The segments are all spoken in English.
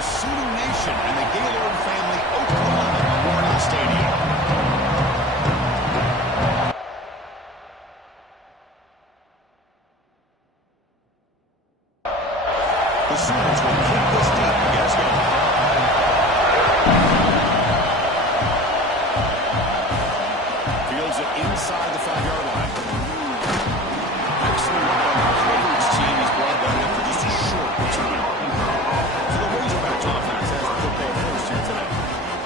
the Sooner Nation and the Gaylord family Oklahoma Memorial Stadium. The Sooners will kick this deep. Let's go. Fields it inside the 5-yard line. Excellent work by the Coverage team. He's brought that in for just a short return. So the Razorbacks offense has the football first here today.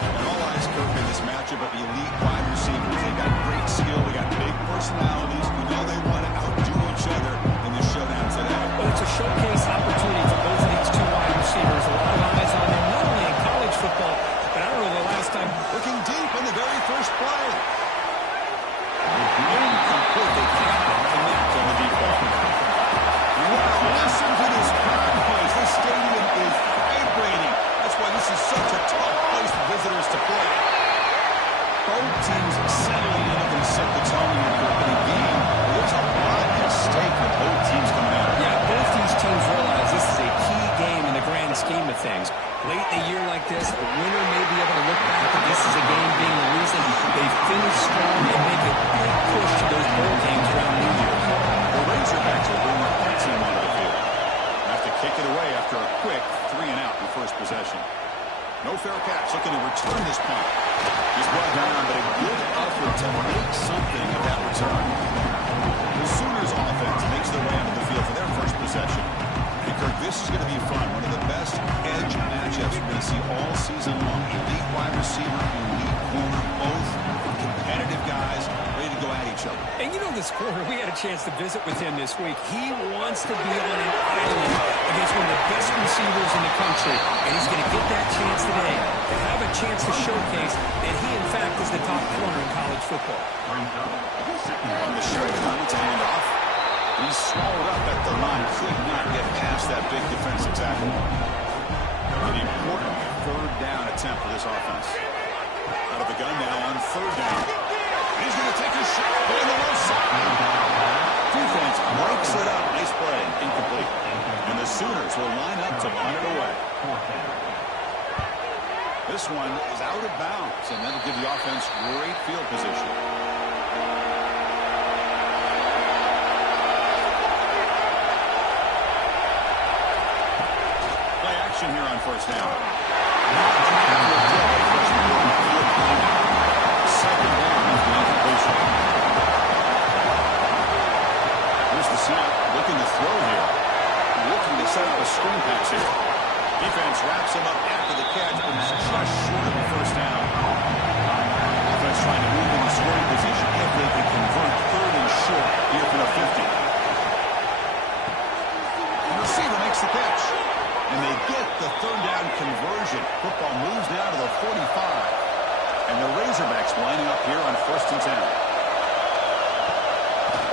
And all eyes, Kirk, in this matchup of elite wide receivers. They got great skill. They got big personalities. You know they want to outdo each other in this showdown today. Well, it's a showcase opportunity for both of these two wide receivers. A lot of eyes on them, not only in college football, but I don't know the last time. Looking deep on the very first play. Incomplete. They can't connect on the deep ball. Wow, listen to this crowd noise. This stadium is vibrating. That's why this is such a tough place for visitors to play. Both teams settling in, looking to set the tone here in the game. There's a lot at stake with both teams coming out. Yeah, both these teams realize this is a key game in the grand scheme of things. Late in a year like this, a winner may be able to look back at this as a game being the reason they finish strong and make a big push to those bowl games around New Year's. The Razorbacks will bring their punt team onto the field. Have to kick it away after a quick 3-and-out in the first possession. No fair catch, looking to return this punt. He's brought down, but a good effort to make something of that return. The Sooners offense makes their way onto the field for their first possession. Hey, Kirk, this is going to be fun. One of the best edge matchups we're going to see all season long. Elite wide receiver, elite corner, both competitive guys ready to go at each other. And you know this corner, we had a chance to visit with him this week. He wants to be on an island against one of the best receivers in the country. And he's going to get that chance today to have a chance to showcase that he, in fact, is the top corner in college football. On the shotgun to hand off. He's swallowed up at the line. Could not get past that big defensive tackle. An important third down attempt for this offense. Out of the gun now on third down. He's going to take a shot on the left side. Defense breaks it up. Nice play. Incomplete. And the Sooners will line up to punt it away. This one is out of bounds, and that'll give the offense great field position. Play action here on first down. Second down is the incompletion. Here's the snap, looking to throw here. Looking to set up a screen pass here. Defense wraps him up after the catch, but he's just short of the first down. Offense trying to move in the scoring position if they can convert third and short here from the 50. The receiver makes the catch. And they get the third down conversion. Football moves now to the 45. And the Razorbacks lining up here on first and 10.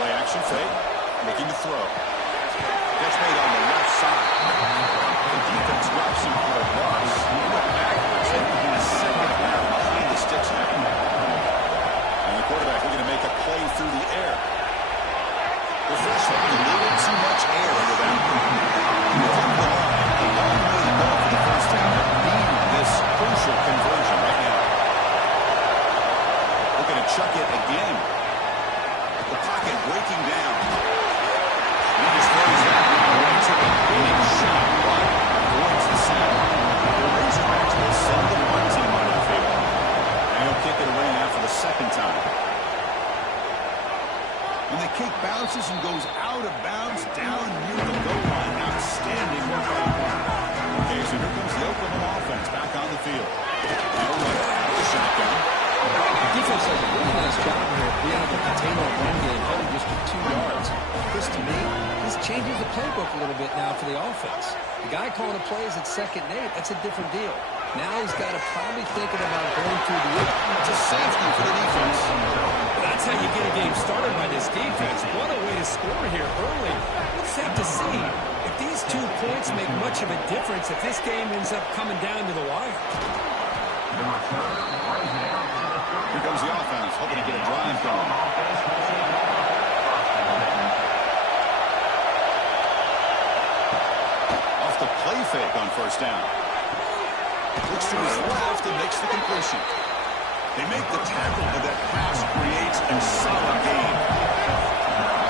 Play action fake. Looking to throw. Catch made on the left side. The defense drops him for a loss. He went backwards and in a second down behind the sticks now. And the quarterback looking to make a play through the air. The first one, a little too much air under that. Within the line, a long way to go for the first down. Needing this crucial conversion right now. Looking to chuck it again. The pocket breaking down. He just throws that away. Took a big shot, but avoids the sack. The Razorbacks will send the punt team onto the field. And he'll kick it away now for the second time. And the kick bounces and goes out of bounds down near the goal line. Outstanding work by the corner. Okay, so here comes the Oklahoma offense back on the field. They'll run it out of the shotgun. Defense does a really nice job here being able to contain that run game, holding just for 2 yards. Chris, to me, this changes the playbook a little bit now for the offense. The guy calling the plays at 2nd and 8, that's a different deal. Now he's got to probably thinking about going through the air. It's a safety for the defense. That's how you get a game started by this defense. What a way to score here early. We'll just have to see if these 2 points make much of a difference if this game ends up coming down to the wire. Here comes the offense, hoping to get a drive going. Off the play fake on first down. Looks to his left and makes the completion. They make the tackle, but that pass creates a solid gain.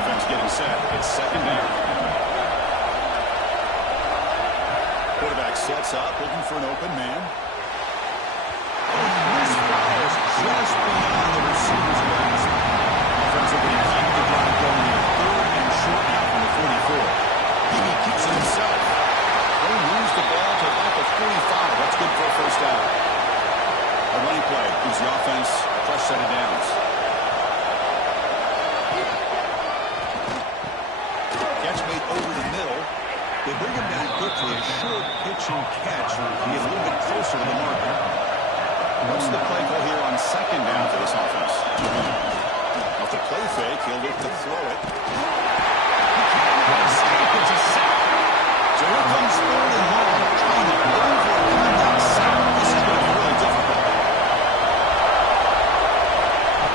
Offense getting set. It's second down. Quarterback sets up, looking for an open man. This fires just beyond the receiver's grasp. Offensively, keep the drive going here. Third and short now from the 44. He keeps it himself. They lose the ball to about the 45. That's good for a first down. A running play gives the offense a fresh set of downs. Catch made over the middle. They bring him down quickly. A short pitch and catch to get a little bit closer to the marker. What's the play call here on second down for this offense? Off the play fake, he'll look to throw it. He can't escape. It's a sack. So here comes third and long, trying to overcome that sack. This is going to be really difficult.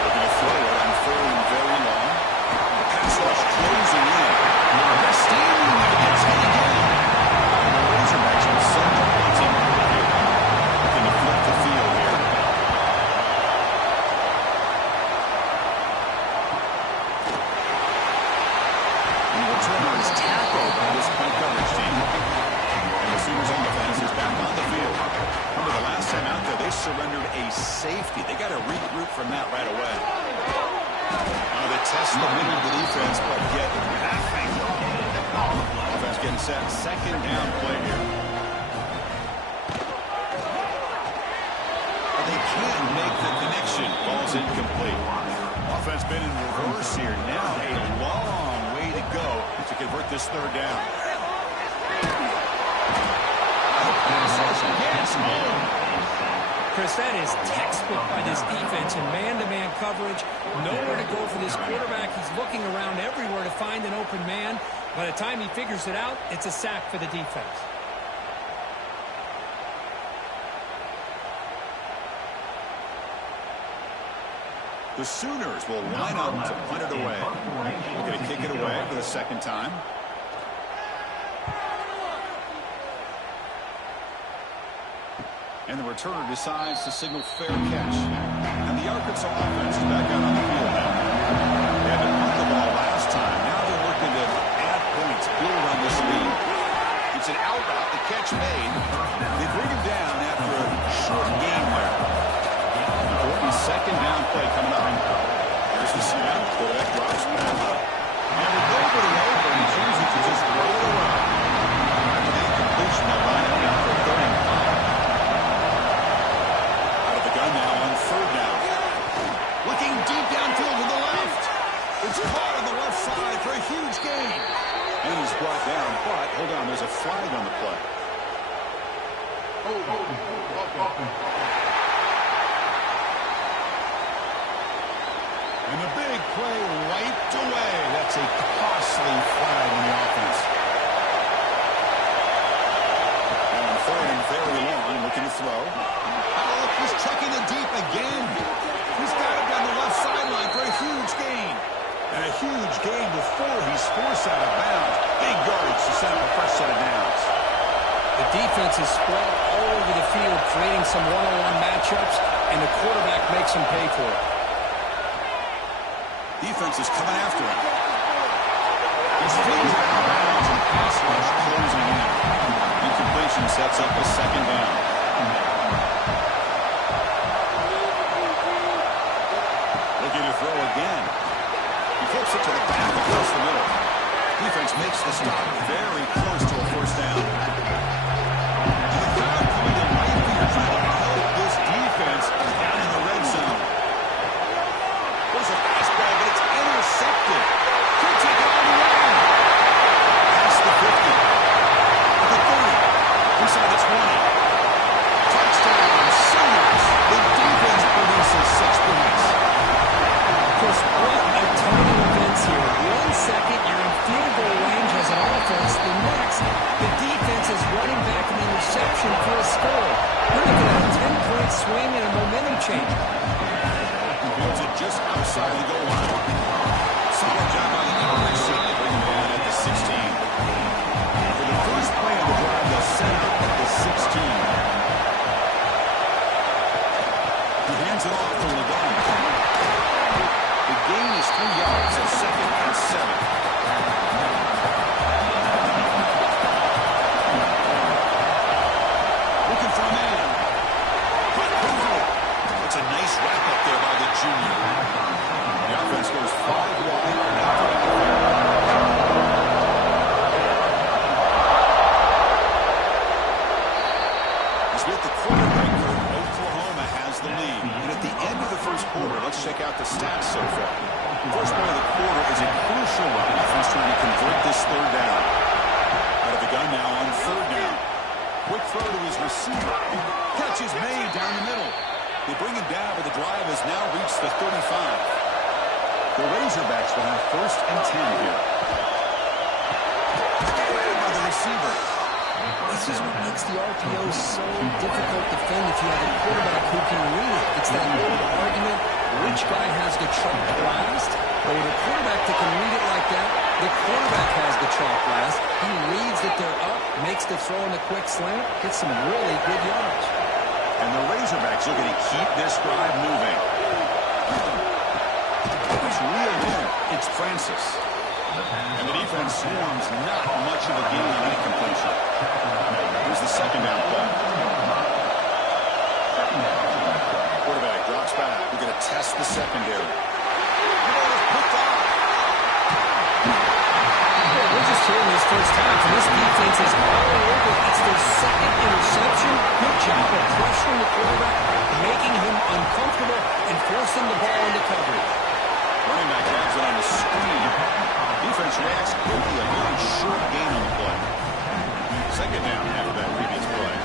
Looking to throw it on third and very long. The pass rush closing in. Standing there gets hit again. And the Razorbacks have sent the punting here. Looking to flip the field here. And the returner is tackled by this punt coverage team. And the Sooners on defense is back on the field. Remember the last time out there, they surrendered a safety. They got to regroup from that right away. They test the middle of the defense, but get nothing. Offense getting set. Second down play here. But they can't make the connection. Ball's incomplete. Offense been in reverse here. Now a long way to go to convert this third down. Chris, that is textbook by this defense in man-to-man coverage. Nowhere to go for this quarterback. He's looking around everywhere to find an open man. By the time he figures it out, it's a sack for the defense. The Sooners will line up to punt it away. They're going to kick it away for the second time. And the returner decides to signal fair catch. And the Arkansas offense is back out on the field now. They had to punt the ball last time. Now they're looking to add points, build on this lead. It's an out route, the catch made. They bring him down after a short gain there. Important second down play coming up. There's the snap. Quarterback drops back up. And with nobody open, he chooses to just throw it around. And the completion, they'll line up now for a third and 5. Now on third down. Looking deep downfield to the left. It's caught on the left side for a huge gain. And he's brought down, but hold on, there's a flag on the play. And the big play wiped away. That's a costly flag on the offense. And on third and very long, looking to throw. He's checking it deep again. He's got it down the left sideline for a huge gain. And a huge gain before he's forced out of bounds. Big yardage to set up a fresh set of downs. The defense is spread all over the field, creating some one-on-one matchups, and the quarterback makes him pay for it. Defense is coming after him. He's things out of bounds and pass rush closing in. Incompletion sets up a second down. Looking to throw again. He flips it to the back across the middle. Defense makes the stop very close to a first down. And the crowd coming in right here trying to help this defense down in the red zone. There's a fastball, but it's intercepted. Could take it all the way. Past the 50. At the 30. Inside the 20. Touchdown, Sooners. The defense produces 6 points. Chris, what a ton of events here. 1 second, you're in field goal range as an offense. The next, the defense is running back an interception for a score. We're looking at a 10-point swing and a momentum change. Fields it just outside the goal line. Solid job by the coverage team. They bring him down at the 16. For the first play of the drive, they'll set up at the 16. He's with the quarterback group. Oklahoma has the lead. And at the end of the first quarter, let's check out the stats so far. First play of the quarter is a crucial run. He's trying to convert this third down. Out of the gun now on third down. Quick throw to his receiver. Catch is made down the middle. They bring him down, but the drive has now reached the 35. The Razorbacks will have first and 10 here. Grabbed by the receiver. This is what makes the RPO so difficult to defend if you have a quarterback who can read it. It's that old argument, which guy has the chalk last? But with a quarterback that can read it like that, the quarterback has the chalk last. He reads that they're up, makes the throw in the quick slant, gets some really good yards. And the Razorbacks looking to keep this drive moving. It's reeled in. It's Francis. And the defense swarms not much of a gain on that completion. Here's the second down play. Quarterback drops back. We're going to test the secondary. The ball is picked off. We're just hearing this first half, and this defense is all over. It's their second interception. Good job of pressuring the quarterback, making him uncomfortable, and forcing the ball into coverage. Running back has it on the screen. Defense reacts quickly. A very short gain on the play. Second down after that previous play.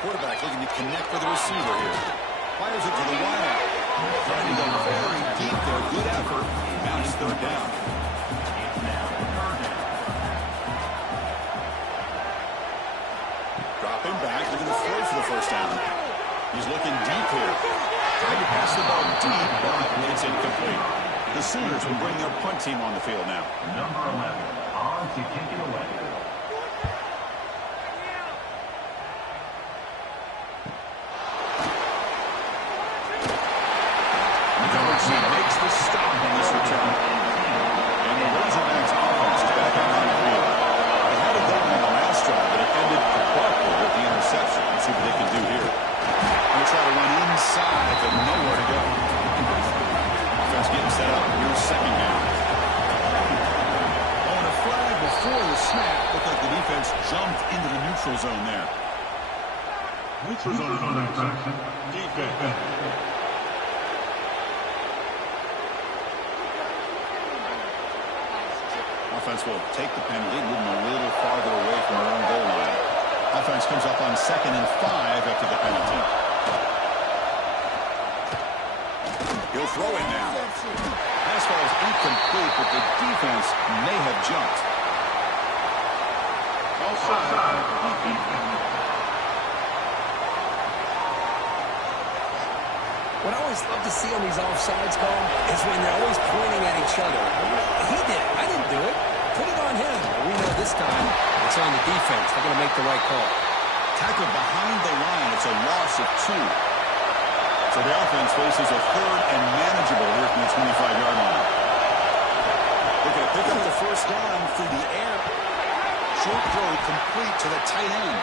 Quarterback looking to connect with the receiver here. Fires it to the wideout. Trying to go very deep there. Good effort. Now it's third down. Dropping back. Looking to throw for the first down. He's looking deep here. Trying to pass the ball deep, but it's incomplete. The Sooners will bring their punt team on the field now. Number 11, on to kick it away. He makes the stop on this return. And the Razorbacks offense is back out on the field. They had it going on the last drive, but it ended abruptly with the interception. Let's see what they can do here. Going to try to run inside, but nowhere to go. Offense getting set up. Here's second down. On a flag before the snap, looked like the defense jumped into the neutral zone there. Neutral zone on that section. Defense. Offense will take the penalty, moving a little farther away from their own goal line. Offense comes up on 2nd and 5 after the penalty. He'll throw it now. Pass ball is incomplete, but the defense may have jumped. Offside. What I always love to see on these offsides calls is when they're always pointing at each other. He did it. I didn't do it. Put it on him. We know this time it's on the defense. They're going to make the right call. Tackled behind the line. It's a loss of 2. So the offense faces a third and manageable here from the 25-yard line. Looking to pick up the first down through the air. Short throw complete to the tight end.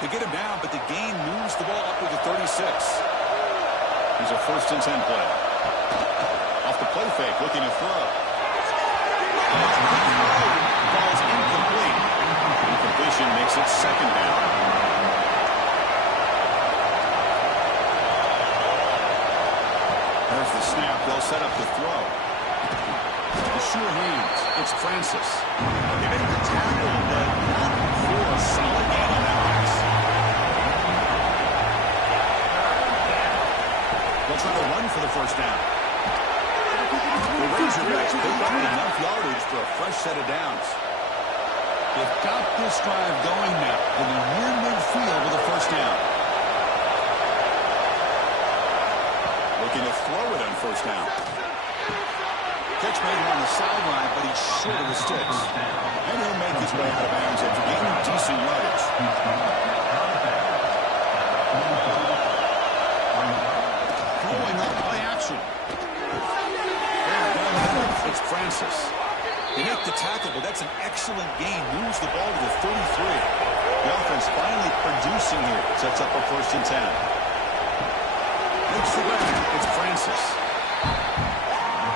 They get him down, but the gain moves the ball up to the 36. Here's a first and 10 play. Off the play fake, looking to throw. Ball's incomplete. Incompletion makes it second down. There's the snap. They'll set up the throw. The sure hands. It's Francis. They make the tackle, but not for a solid gain on that pass. They'll try to run for the first down. The Razorbacks pick up enough yardage for a fresh set of downs. They've got this drive going now, and they're near midfield with a first down. Looking to throw it on first down. Catch made on the sideline, but he's short of the sticks. And he'll make his way out of bounds after gaining decent yardage. Throwing up play action. It's Francis. They make the tackle, but that's an excellent gain. Moves the ball to the 33. The offense finally producing here. Sets up a first and 10. Makes the grab. It's Francis.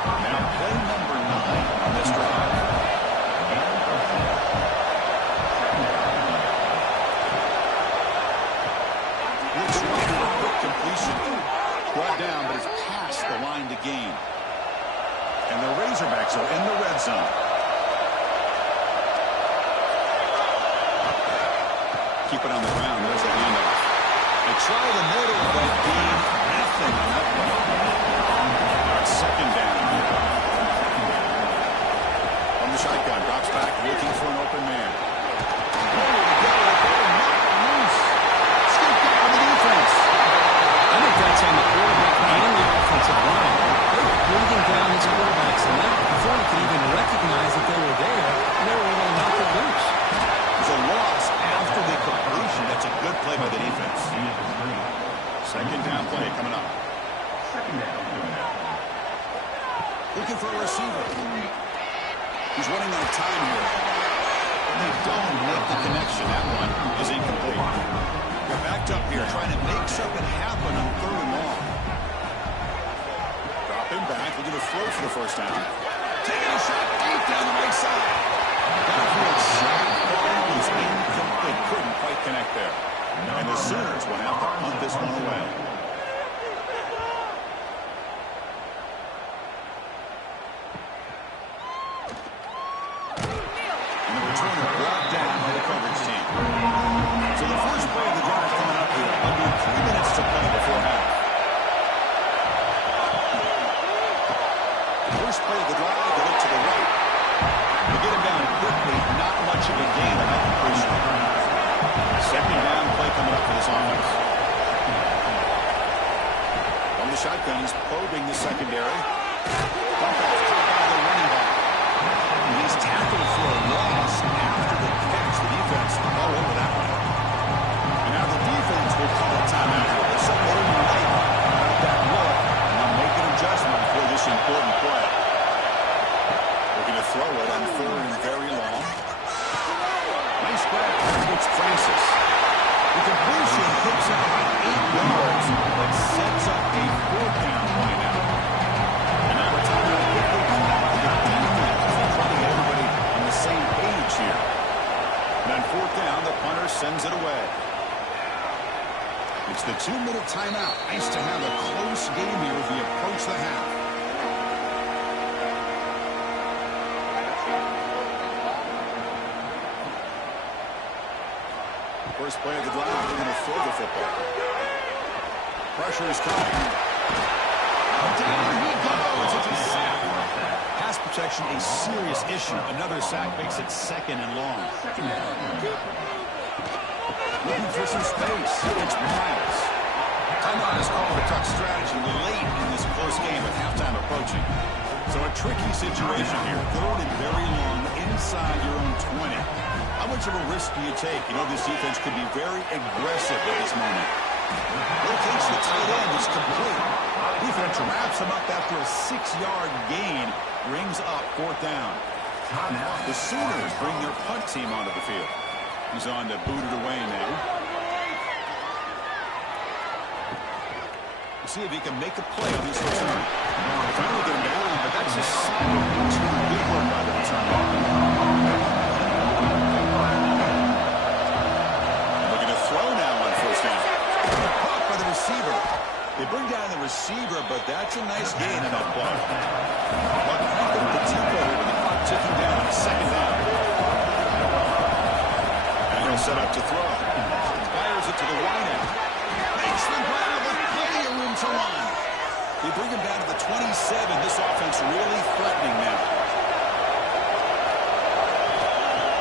Now play number 9 on this drive. quarterback, so in the red zone. Keep it on the ground. There's the handoff. They try the middle, but gain nothing on that play. Now it's second down. From the shotgun, drops back, looking for an open man. Scooped out by the defense. I think that's on the quarterback and the offensive line. They were breathing down his quarterbacks enough before he could even recognize that they were there, and they were able to knock it loose. There's a loss after the completion. That's a good play by the defense. Second down play coming up. Looking for a receiver. He's running out of time here. They don't make the connection. That one is incomplete. They're backed up here trying to make something happen on third and long. Dropping back. Looking to throw for the first down. Taking a shot deep down the right side. Downfield shot. Ball was incomplete. Couldn't quite connect there. And the Sooners will have to punt this one away. And the returner brought down by the coverage team. So the first play of the drive coming up here. Under 3 minutes to play before half. The first play of the drive, they look to the right. They get him down quickly. Not much of a gain on that completion. Second down play coming up for this offense. From the shotgun, he's probing the secondary. Dump off, caught by the running back. And he's tackled for a loss after the catch. The defense all over that one. And now the defense will call a timeout. There's something a little late about that look. And they'll make an adjustment for this important play. They're going to throw it on third and very long. Nice grab. It's Francis. The completion picks up about 8 yards, but sets up a fourth down play now. And now we're talking about quickly called the defense. They're trying to get everybody on the same page here. And on fourth down, the punter sends it away. It's the 2-minute timeout. Nice to have a close game here as we approach the half. First play of the drive, they're going to throw the football. Pressure is coming. Down he goes. It's a sack. Pass protection, a serious issue. Another sack makes it second and long. Looking for some space. It's Miles. Timeout is called for tough strategy late in this close game with halftime approaching. So a tricky situation here. Third and very long inside your own 20. How much of a risk do you take? You know, this defense could be very aggressive at this moment. Rotates the tight end. It's complete. Defense wraps him up after a 6-yard gain. Brings up fourth down. The Sooners bring their punt team onto the field. He's on to boot it away now. We'll see if he can make a play on this return. Trying to get him down, but that's just too good work by the return. Receiver. They bring down the receiver, but that's a nice gain in that play. But keep up the tempo with the clock ticking down on second down. And he'll set up to throw. Fires it to the wide end. Makes the grab with plenty of room to run. They bring him down to the 27. This offense really threatening now.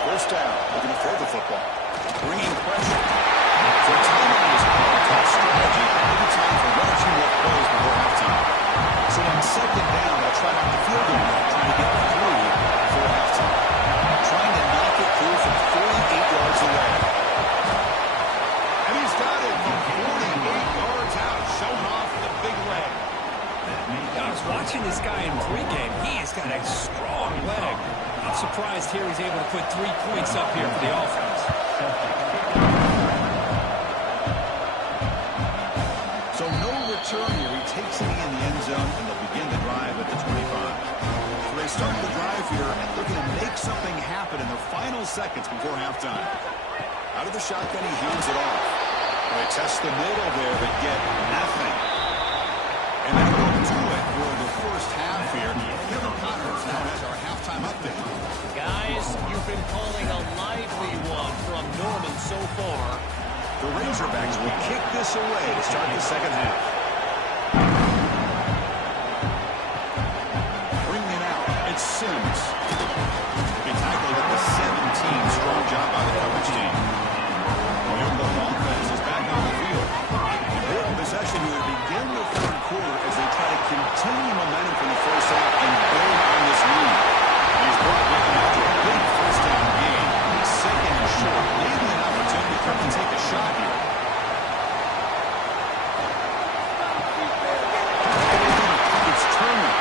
First down. They're going to throw the football. Bringing pressure. So timeout is called. Tough strategy. Maybe time for one or two more plays before halftime. So on second down, they'll try not to field goal now, trying to get 3 before halftime. Trying to knock it through from 48 yards away. And he's got it from 48 yards out, showing off the big leg. I was watching this guy in pregame. He has got a strong leg. I'm surprised here he's able to put 3 points up here for the offense. So no return here. He takes it in the end zone, and they'll begin the drive at the 25. So they start the drive here, and looking to make something happen in the final seconds before halftime. Out of the shotgun, he hands it off. They test the middle there, but get nothing. And then they'll do it for the first half here. Kevin Connors now has our halftime update. Guys, you've been calling a lively one from Norman so far. The Razorbacks will kick this away to start the second half. Bringing it out, it's Sims. He tackled at the 17. Strong job by the coverage team. The Oakland offense is back on the field. Important possession here to begin the third quarter as they try to continue momentum from the first half and build on this lead. He's brought down after a big first down gain. Second and short. Maybe an opportunity for him to take a shot here. It's Turner.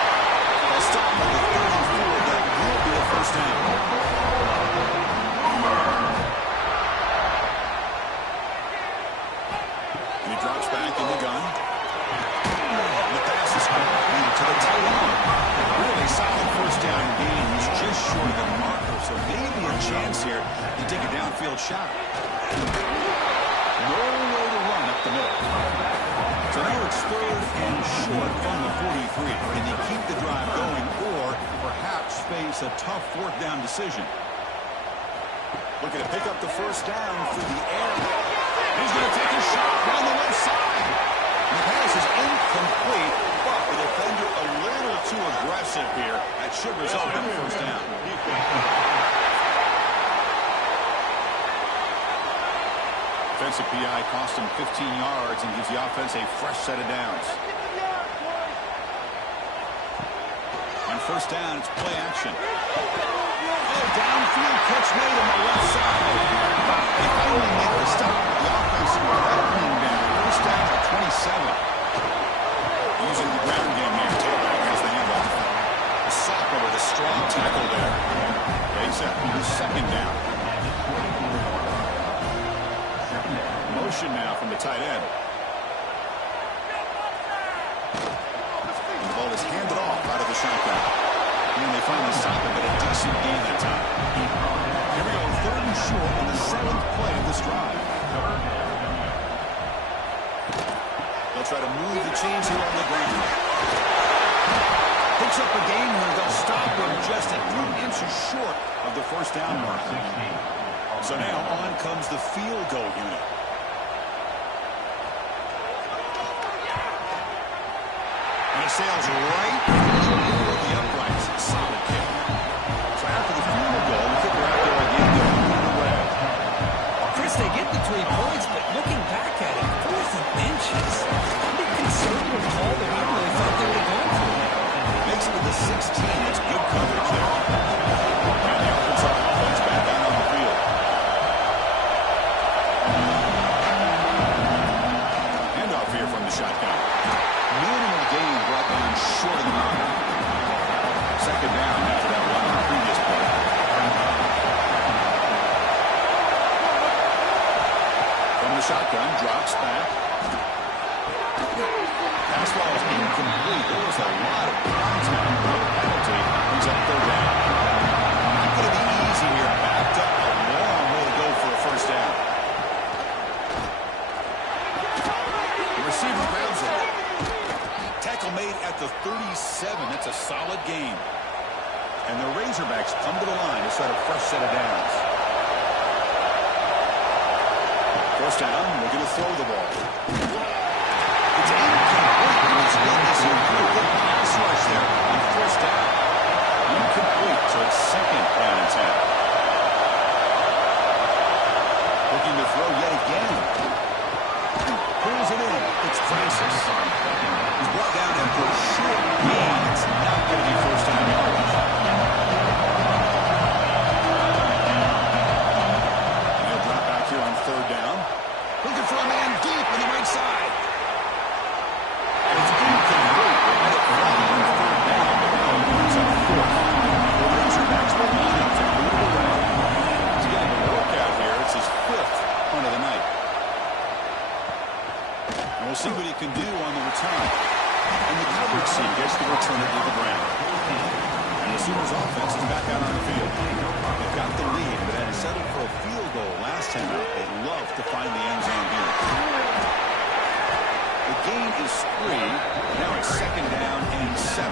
They'll stop at the 34. That will be a first down. He drops back in the gun. The pass is complete to the tight end. Really solid first down gain. He's just short of the marker, so maybe a chance here to take a downfield shot. No way to run up the middle. So now it's third and short from the 43. Can they keep the drive going or perhaps face a tough fourth down decision? Looking to pick up the first down through the air. He's going to take a shot down the left side. And the pass is incomplete, but the defender a little too aggressive here. That should result in a first down. Defensive PI cost him 15 yards and gives the offense a fresh set of downs. On first down, it's play action. Oh, downfield catch made on the left side. They finally make the stop. The offense rattling down. First down at 27. Using the ground game here. Tailback has the handoff. A sock over the strong tackle there. Makes that second down. Motion now from the tight end. And the ball is handed off out of the shotgun. And they finally stop it, but a decent gain that time. Here we go, third and short on the 7th play of this drive. They'll try to move the chains here on the ground. Picks up a gain here. They'll stop him just a few inches short of the first down mark. So now on comes the field goal unit. And it sails right through the middle of the uprights. Solid kick. So after the field goal, we think we're out there again going the way. Chris, they get the 3 points, but looking back at it, 4th and inches. Pretty conservative call there. I really thought they would have gone for it. Makes it to the 16. It's good coverage there. And the Arkansas offense back out on the field. Handoff here from the shotgun. Minimal gain brought down short of the mark. Second down after that run on the previous play. From the shotgun, drops back. Pass ball is incomplete. There was a lot of contact. No penalty. He's up third down. Not going to be easy here. Backed up a long way to go for a first down. The receiver grabs it. Tackle made at the 37. That's a solid gain. And the Razorbacks come to the line to set a fresh set of downs. First down, we're going to throw the ball. It's incomplete. And it's good to see a good pass rush there on first down. Incomplete, so it's second down and 10. Looking to throw yet again. Pulls it in. It's Francis. He's brought down after a short gain. It's not going to be first down yardage. And he'll drop back here on third down. Looking for a man deep on the right side. And it's incomplete. They had it right on third down, but now it's on fourth. The Razorbacks will line up to move away. He's getting a workout here. It's his 5th punt of the night. And we'll see what he can do on the return. And the coverage team gets the returner to the ground. And the Sooners offense is back out on the field. They've got the lead, but had settled for a field goal last time out. They'd love to find the end zone here. The gain is 3. Now it's 2nd down and 7.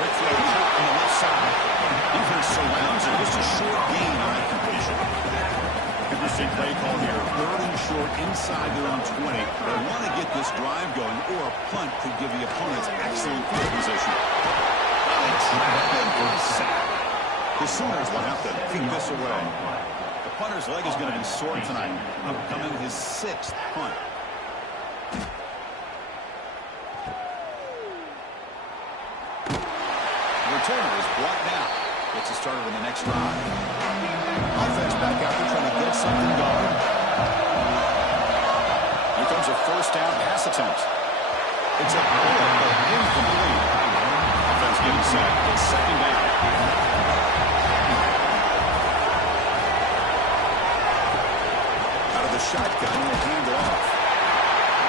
Quick throw caught on the left side. Defense surrounds him. Just a short gain on that completion. Interesting play call here. 3rd and short inside their own 20. They want to get this drive going, or a punt could give the opponents excellent field position. They trap him for a sack. The Sooners will have to kick this away. The punter's leg is going to be sore tonight. Upcoming his 6th punt. The returner is brought down. Gets us started in the next drive. Offense back out there trying to get something going. Here comes a 1st down pass attempt. It's a bullet, but incomplete. Offense getting set. It's 2nd down. Out of the shotgun, we'll hand it off.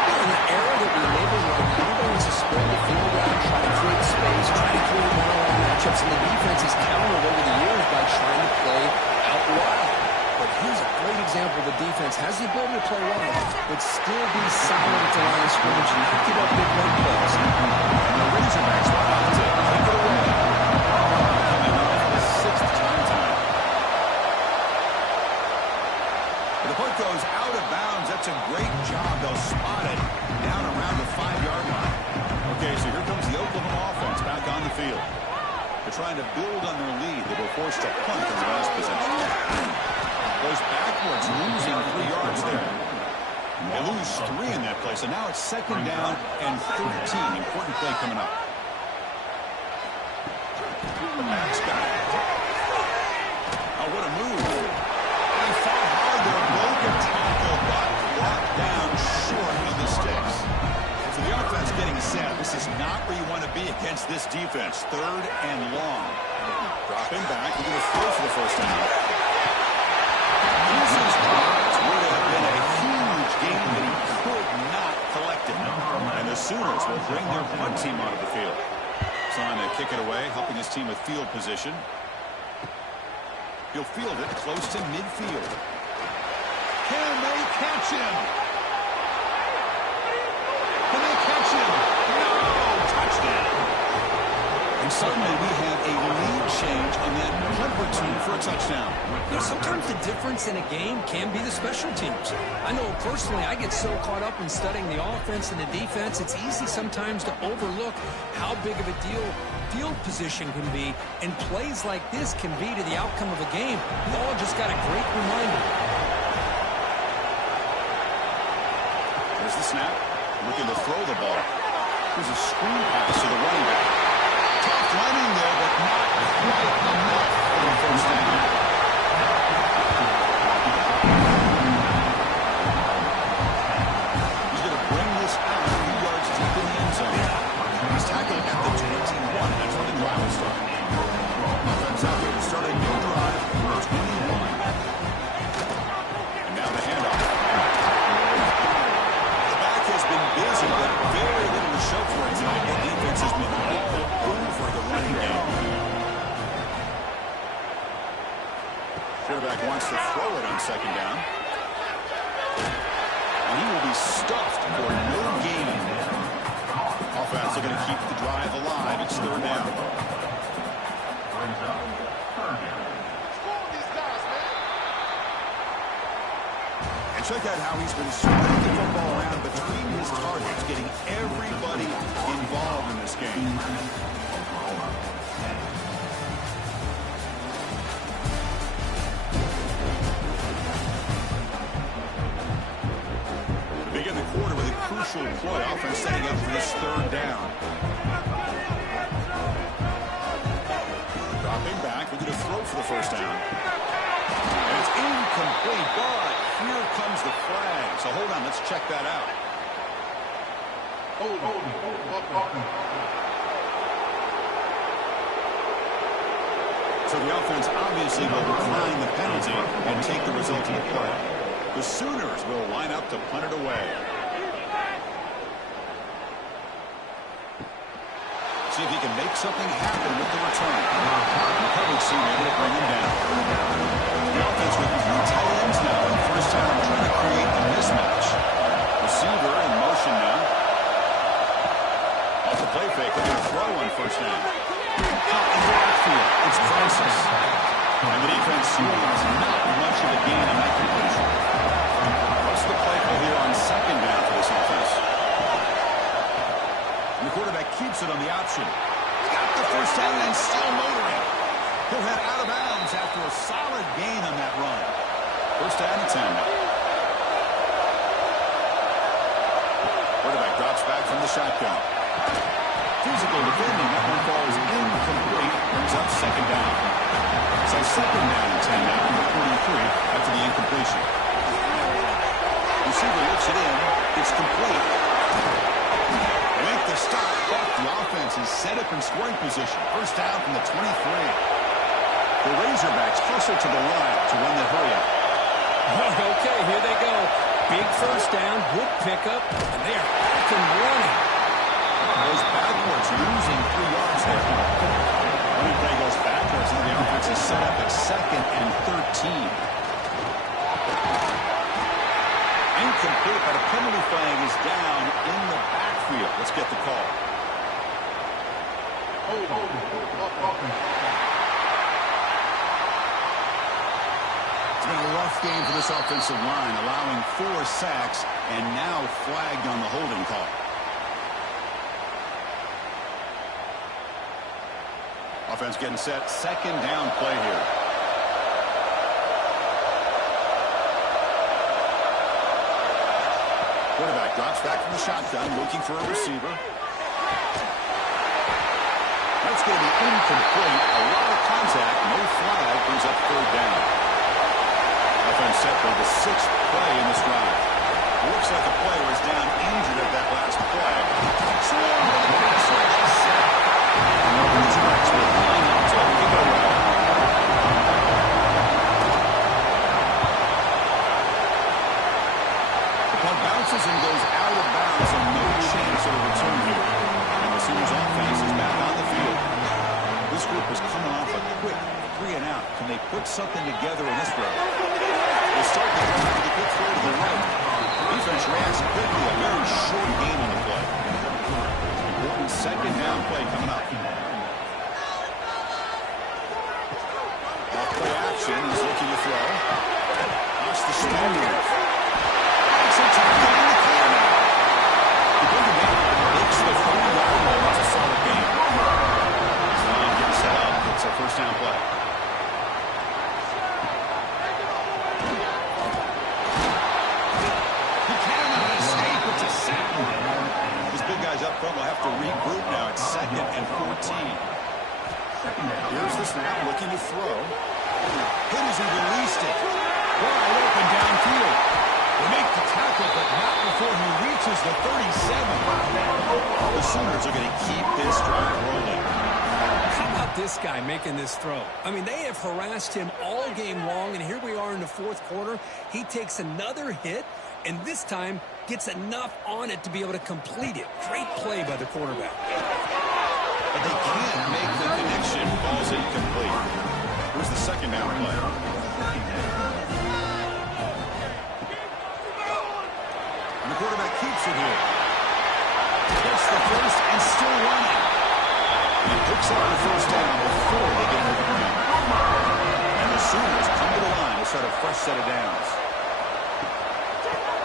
In the era that we live in right now, everybody wants to spread the field out, try to create space, try to create one-on-one matchups, and the defense has countered over the years by trying to play out wide. But here's a great example. The defense has the ability to play wide, but still be solid at the line of scrimmage and not give up big run plays. And the Razorbacks will have to take it away. Coming up for the 6th time tonight. The punt goes out of bounds. That's a great job. They'll spot it down around the 5-yard line. Okay, so here comes the Oklahoma offense back on the field. They're trying to build on their lead. They were forced to punt on the last possession. Goes backwards, losing 3 yards there. They lose 3 in that play, so now it's 2nd down and 13. Important play coming up. The back's got it. Oh, what a move. They fought hard there. Broken tackle, but brought down short of the sticks. So the offense getting set. This is not where you want to be against this defense. 3rd and long. Dropping back. We're going to throw for the 1st down. This is dropped. Would have been a huge game, but he could not collect it. And the Sooners will bring their punt team onto the field. Trying to kick it away, helping his team with field position. He'll field it close to midfield. Can they catch him? Can they catch him? No! Touchdown! And suddenly we have a lead change on that punt return for a touchdown. You know, sometimes the difference in a game can be the special teams. I know personally I get so caught up in studying the offense and the defense, it's easy sometimes to overlook how big of a deal field position can be, and plays like this can be to the outcome of a game. We all just got a great reminder. There's the snap. Looking to throw the ball. There's a screen pass to the running back. Tough running there, but not quite enough for the 1st down. He's going to bring this out a few yards deep in the end zone. He's tackled at the 21. That's where the drive will start. Offense out here to start a new drive from the 21. And now the handoff. The back has been busy, but very little to show for it tonight. The defense has been all over the running game. Quarterback wants to throw it on 2nd down. And he will be stuffed for no gain. Offense are going to keep the drive alive. It's 3rd down. And check out how he's been spreading the football around between his targets, getting everybody involved in this game. To begin the quarter with a crucial play. Offense setting up for this 3rd down. Dropping back. We're going to throw for the 1st down. And it's incomplete, but here comes the flag. So hold on, let's check that out. So the offense obviously will decline the penalty and take the result of the play. The Sooners will line up to punt it away. See if he can make something happen with the return. The coverage team able to bring him down. The offense with 3 tight ends now in first down, trying to create a mismatch. Receiver in motion now. Off the play fake, looking to throw on first down. Out in the backfield, it's crisis. And the defense sees not much of a gain on that completion. What's the play call here on second down for this offense? And the quarterback keeps it on the option. Got the first down and still motoring. He'll head out of bounds after a solid gain on that run. First down and 10 now. Quarterback drops back from the shotgun. Physical defending. That one falls incomplete. Brings up second down. So second down and 10 now from the 43 after the incompletion. Receiver looks it in. It's complete. They make the stop, but the offense is set up in scoring position. First down from the 23. The Razorbacks hustle to the line to run the hurry up. Okay, here they go. Big first down, good pickup, and they are off and running. Goes backwards, losing 3 yards there. Running play goes backwards, and the offense is set up at second and 13. Incomplete, but a penalty flag is down in the backfield. Let's get the call. It's been a rough game for this offensive line, allowing 4 sacks and now flagged on the holding call. Offense getting set. Second down play here. Quarterback drops back from the shotgun, looking for a receiver. That's going to be incomplete. A lot of contact. No flag. Brings up third down. Offense set for the 6th play in this drive. Looks like a player is down injured at that last play. Swarm with the pass rush is set. And the Razorbacks will line up to kick it away. The punt bounces and goes out of bounds, and no chance of a return here. And the Sooners offense is back on the field. This group is coming off a quick 3 and out. Can they put something together in this drive? They start the drive with a quick throw to the right. Defense reacts quickly. A very short game on the play. Important second down play coming up. Off play action. He's looking to throw. Lost the shoulder. Makes a tackle in the corner. The big man makes the 40-yard line. It's a solid game. Line getting set up. It's a first down play. These big guys up front will have to regroup now at second and 14. Here's the snap, looking to throw. Hit as he released it. Wide open downfield. They make the tackle, but not before he reaches the 37. The Sooners are going to keep this drive rolling. How about this guy making this throw? I mean, they have harassed him all game long, and here we are in the 4th quarter. He takes another hit, and this time gets enough on it to be able to complete it. Great play by the quarterback. But they can't make the connection. Ball's incomplete. Here's the second down play. And the quarterback keeps it here. Gets the first and still running. And picks up the first down before they get into the ground. And the Sooners come to the line to start a fresh set of downs.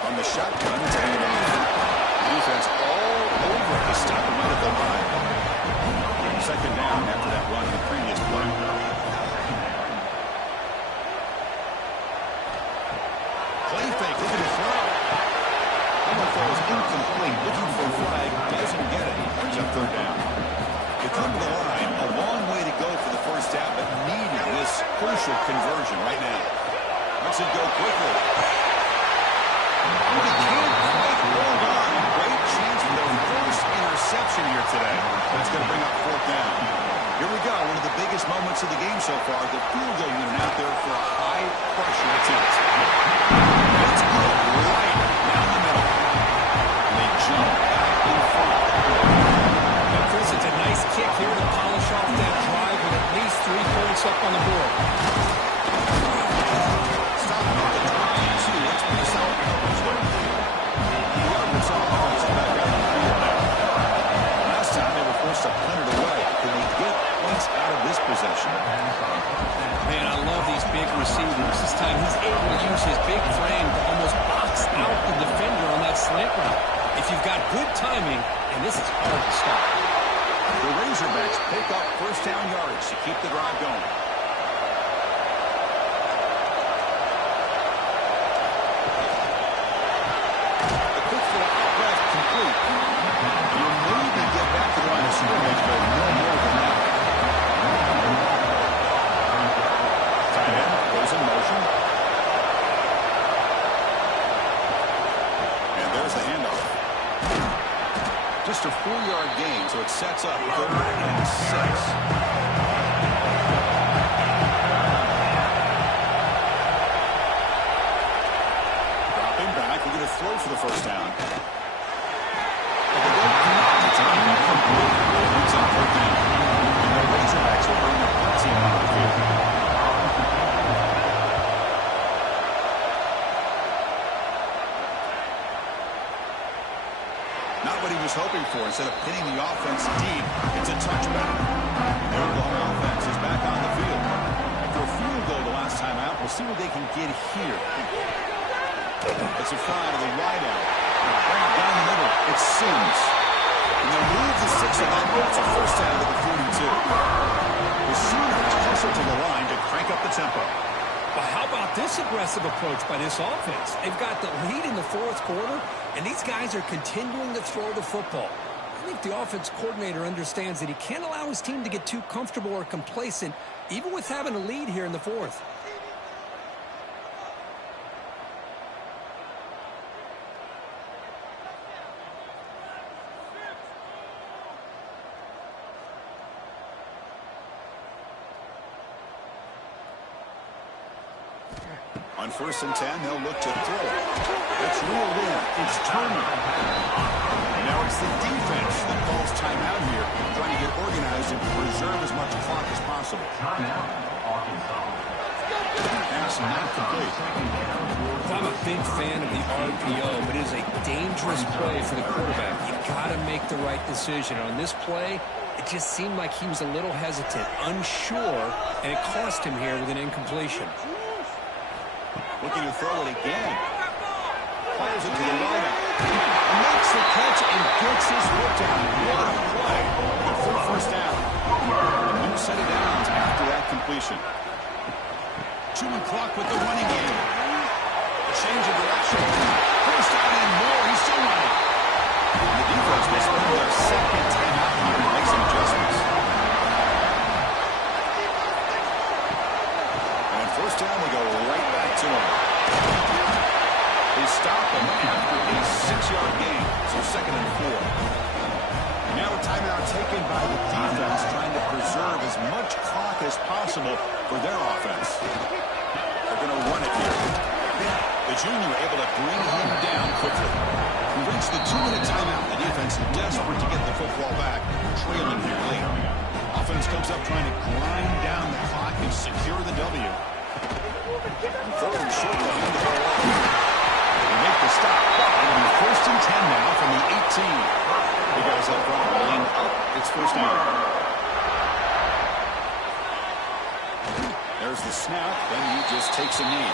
On the shotgun, taking it in. Defense all over. They stop him right at the line. Second down after that run in the previous play. Play fake, looking to throw. That one falls incomplete. Looking for a flag, doesn't get it. Brings up third down. They come to the line. A long way to go for the first down, but needing this crucial conversion right now. Lets it go quickly. They can't quite hold on. Great chance for their first interception here today. That's going to bring up fourth down. Here we go. One of the biggest moments of the game so far. The field goal unit out there for a high-pressure attempt. It's good. Right down the middle. And they jump back in front. Now, Chris, it's a nice kick. to punt it away. Can they get points out of this possession? Man, I love these big receivers. This time he's able to use his big frame to almost box out the defender on that slant route. If you've got good timing, and this is hard to stop. The Razorbacks pick up first down yardage to keep the drive going. The quick throw out left complete. You maybe get back to the line of scrimmage, but no more than that. Tight end goes in motion. And there's the handoff. Just a 4-yard gain, so it sets up 3rd and 6. Dropping back, we're going to throw for the first down. It's incomplete. It's on 4th down. And the Razorbacks will bring their punt team onto the field. Not what he was hoping for. Instead of pinning the offense deep, it's a touchback. The Oklahoma offense is back on the field. After a field goal the last time out, we'll see what they can get here. It's a fly to the wideout. Right down the middle, it's Sims. And they'll move the 6 of that. It's a first down to the 42. The Sooners hustle to the line to crank up the tempo. But how about this aggressive approach by this offense? They've got the lead in the 4th quarter, and these guys are continuing to throw the football. I think the offense coordinator understands that he can't allow his team to get too comfortable or complacent, even with having a lead here in the 4th. On 1st and 10, they'll look to throw. It's ruled in. It's Turner. Now it's the defense that calls timeout here, trying to get organized and preserve as much clock as possible. Timeout, Arkansas. Pass not complete. I'm a big fan of the RPO, but it is a dangerous play for the quarterback. You've got to make the right decision. On this play, it just seemed like he was a little hesitant, unsure, and it cost him here with an incompletion. Looking to throw it again. Fires it to the wideout. Makes the catch and gets his foot down. What a play. Good for a first down. A new set of downs after that completion. Chewing clock with the running game. A change of direction. First down and more. He's still running. The defense will spend their 2nd timeout here to make some adjustments. And first down, they go right back to him. They stop him after a 6-yard gain, so 2nd and 4. Now a timeout taken by the defense, trying to preserve as much clock as possible for their offense. They're going to run it here. The junior able to bring him down quickly. We reach the 2-minute timeout. The defense desperate to get the football back, trailing here late. Offense comes up trying to grind down the clock and secure the W. Third and short to hand the ball off. They make the stop. It'll be 1st and 10 now from the 18. The guys up front rolling up. It's first down. There's the snap, then he just takes a knee.